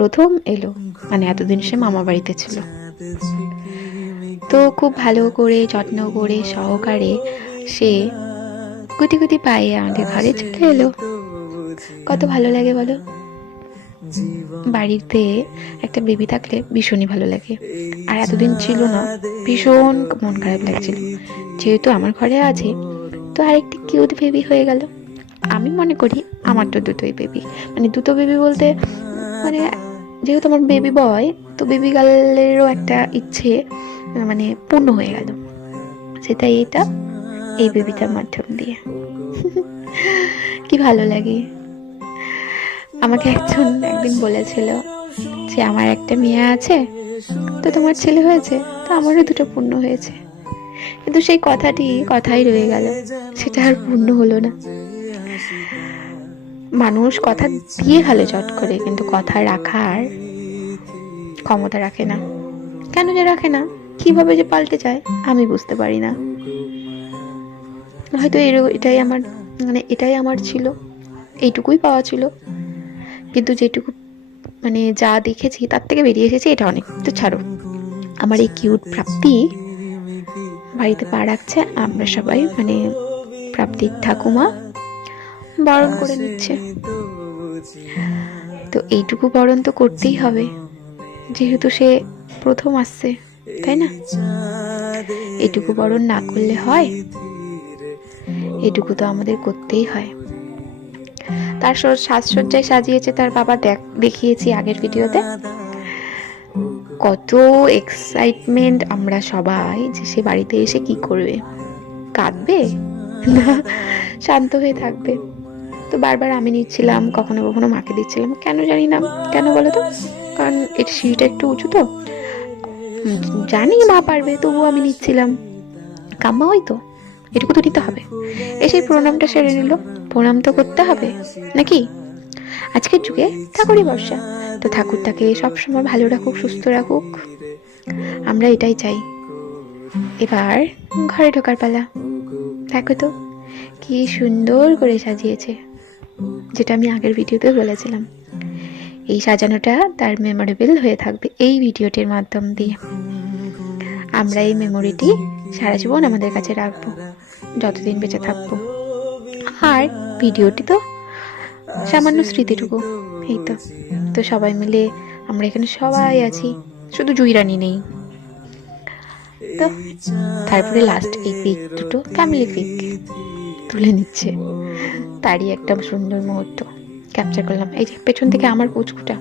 প্রথম এলো, মানে এতদিন সে মামা বাড়িতে ছিল। তো খুব ভালো করে যত্ন করে সহকারে সে গুটি গুটি পায়ে আমাদের ঘরে চলে এলো। কত ভালো লাগে বলো। বাড়িতে একটা বেবি থাকলে ভীষণই ভালো লাগে। আর এতদিন ছিল না, ভীষণ মন খারাপ লাগছিল। যেহেতু আমার ঘরে আছে, তো আরেকটি কিউট বেবি হয়ে গেল। আমি মনে করি আমার তো দুটোই বেবি, মানে দুটো বেবি বলতে মানে যেহেতু আমার বেবি বয়, তো বেবি গার্লেরও একটা ইচ্ছে মানে পূর্ণ হয়ে গেল, সেটাই এটা এই বেবিটার মাধ্যম দিয়ে। কি ভালো লাগে। আমাকে একদিন বলেছিল যে আমার একটা মেয়ে আছে, তো তোমার ছেলে হয়েছে, তো আমারও দুটো পূর্ণ হয়েছে। কিন্তু সেই কথাই রয়ে গেল, সেটা আর পূর্ণ হলো না। মানুষ কথা দিয়ে ফেলে চট করে, কিন্তু কথা রাখার ক্ষমতা রাখে না। কেন যে রাখে না, কিভাবে যে পাল্টে যায় আমি বুঝতে পারি না। হয়তো এটাই আমার ছিল, এইটুকুই পাওয়া ছিল। কিন্তু যেটুকু মানে যা দেখেছি তার থেকে বেরিয়ে এসেছে, এটা অনেক। তো ছাড়ো, আমার এই কিউট প্রাপ্তি বাড়িতে পা রাখছে। আমরা সবাই মানে প্রাপ্তির ঠাকুমা বরণ করে নিচ্ছে। তো এইটুকু বরণ তো করতেই হবে, যেহেতু সে প্রথম আসছে, তাই না? এটুকু বরণ না করলে হয়? এটুকু তো আমাদের করতেই হয়। তার সাজসজ্জায় সাজিয়েছে তার বাবা, দেখিয়েছি আগের ভিডিওতে। কত এক্সাইটমেন্ট আমরা সবাই, যে সে বাড়িতে এসে কি করবে, কাঁদবে না শান্ত হয়ে থাকবে। তো বারবার আমি নিচ্ছিলাম, কখনো কখনো মাকে দিচ্ছিলাম। কেন জানি না, কেন বলো তো? কারণ এটা সিঁড়িটা একটু উঁচু, তো জানি মা পারবে, তবুও আমি নিচ্ছিলাম। কাম্মা ওই তো, এটুকু তো নিতে হবে। এসে প্রণামটা সেরে নিল, প্রণাম তো করতে হবে নাকি? আজকের যুগে ঠাকুরই ভরসা, তো ঠাকুর তাকে সবসময় ভালো রাখুক, সুস্থ রাখুক, আমরা এটাই চাই। এবার ঘরে ঢোকার পালা। দেখো তো কি সুন্দর করে সাজিয়েছে, যেটা আমি আগের ভিডিওতে বলেছিলাম। এই সাজানোটা তার মেমোরেবল হয়ে থাকবে এই ভিডিওটির মাধ্যম দিয়ে। আমরা এই মেমোরিটি সারা জীবন আমাদের কাছে রাখবো, যতদিন বেঁচে থাকবো। আর ভিডিওটি তো সামান্য স্মৃতিটুকু, এই তো। তো সবাই মিলে আমরা এখানে সবাই আছি, শুধু জুইরানি নেই। তো তারপরে লাস্ট এই পিক দুটো ফ্যামিলি পিক তুলে নিচ্ছে, তারই একটা সুন্দর মুহূর্ত ক্যাপচার করলাম। এই যে পেছন থেকে আমার পুচকুটা